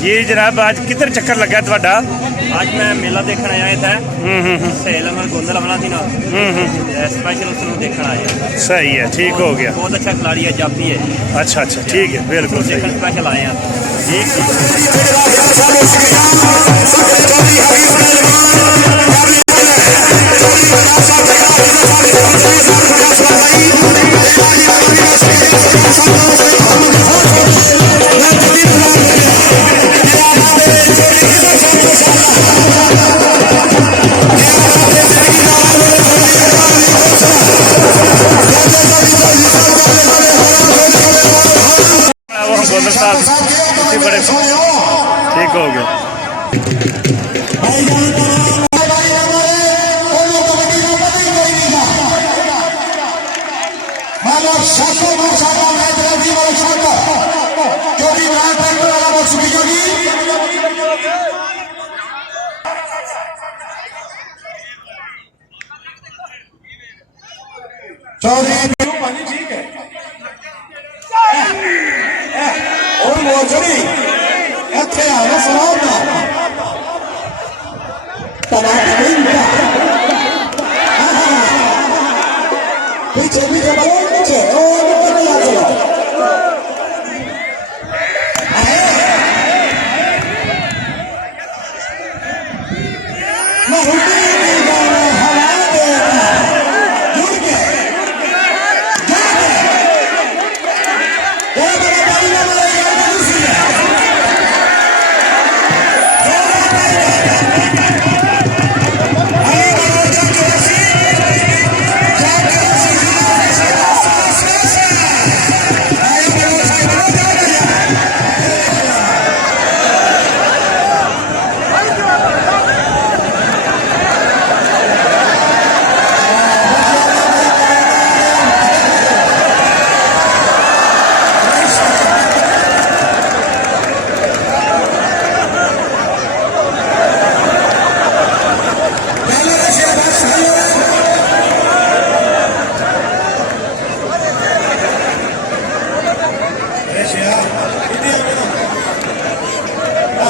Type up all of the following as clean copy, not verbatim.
जी जनाब, आज किधर चक्कर लगा थोड़ा? आज मैं मेला देखने आया था। सहेल अमर गोंदल वाला थी ना, स्पेशल उसको देखने आया। सही है, ठीक हो गया। बहुत अच्छा खिलाड़ी है, जाफी है। अच्छा अच्छा, ठीक है, बिल्कुल सही। स्पेशल आए हैं। गोंदल साहब बड़े ठीक हो गए।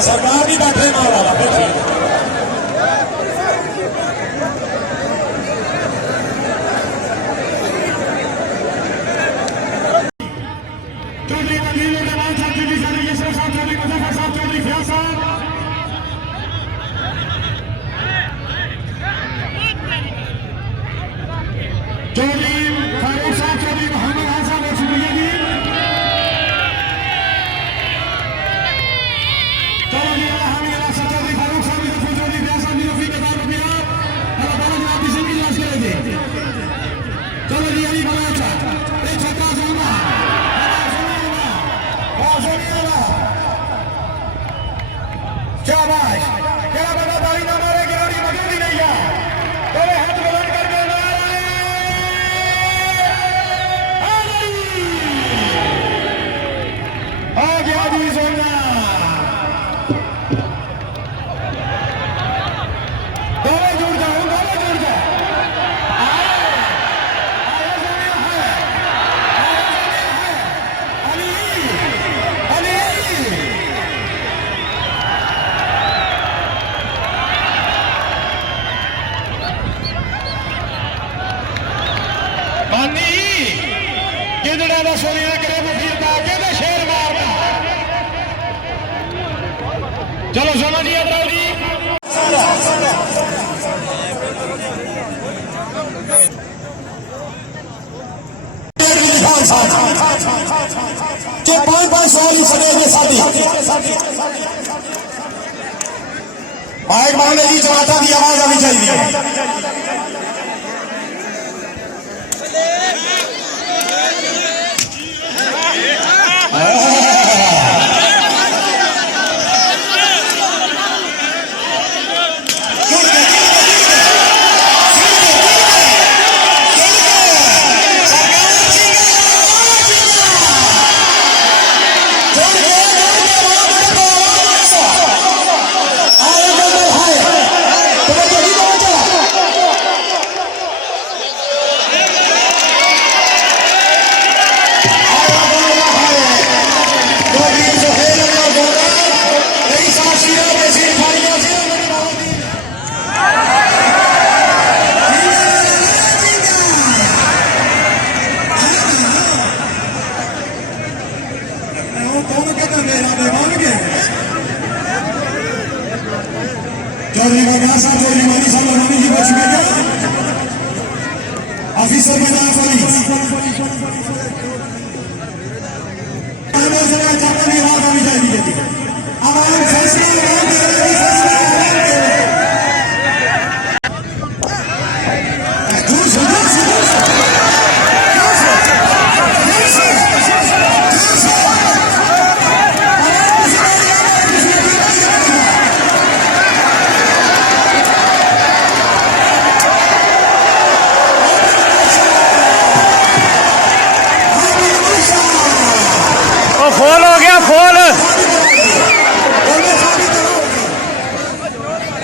सरकार भी बैठे ना वाला बैठे चलो सोना जी अदराव जी के 5-5 साल सड़े साथी माइक मांगने की जमाता की आवाज आनी चाहिए। खोल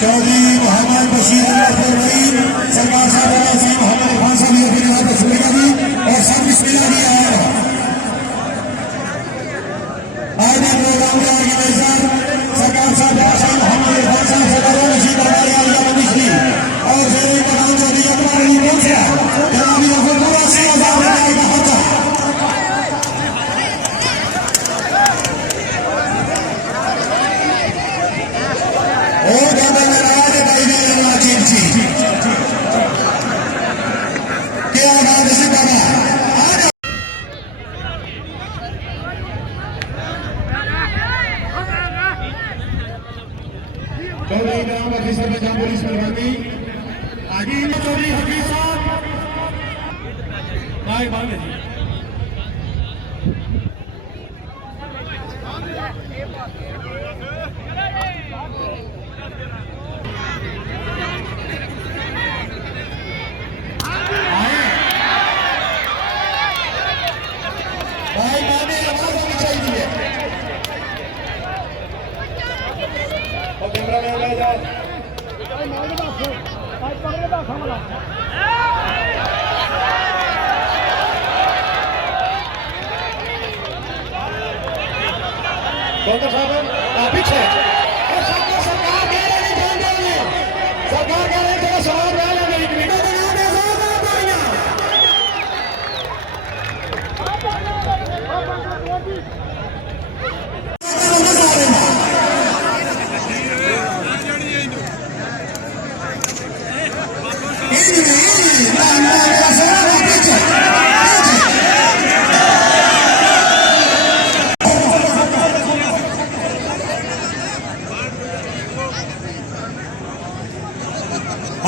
चौधरी मोहम्मद बशीर सरकार साहब मोहम्मद इरफान साहब ने अपनी बात सुनेगा भी और सब बिस्मिल्लाह दिया है। आज के प्रोग्राम के ऑर्गेनाइजर सरकार साहब मोहम्मद इरफान साहब सरकारों ने दरबार आलिया मिश्री और जेल प्रधान चौधरी अकबर अली पहुंचा जनाबी पूरा 6000 रुपए का खर्चा और गंदा नाराज भाई अजीब जी क्या बात है बाबा चौधरी ग्राम ऑफिसर में जहाँ पुलिस मेहरबानी आगे चौधरी हकीम साहब भाई भाई भाई माने आवाज होनी चाहिए और कैमरा मैन ले जाओ डॉक्टर साहब पीछे और सरकार कह रही है सरकार कह रही है थोड़ा सवाल रहना नहीं वीडियो बना दे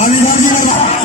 आलिबाजी लगा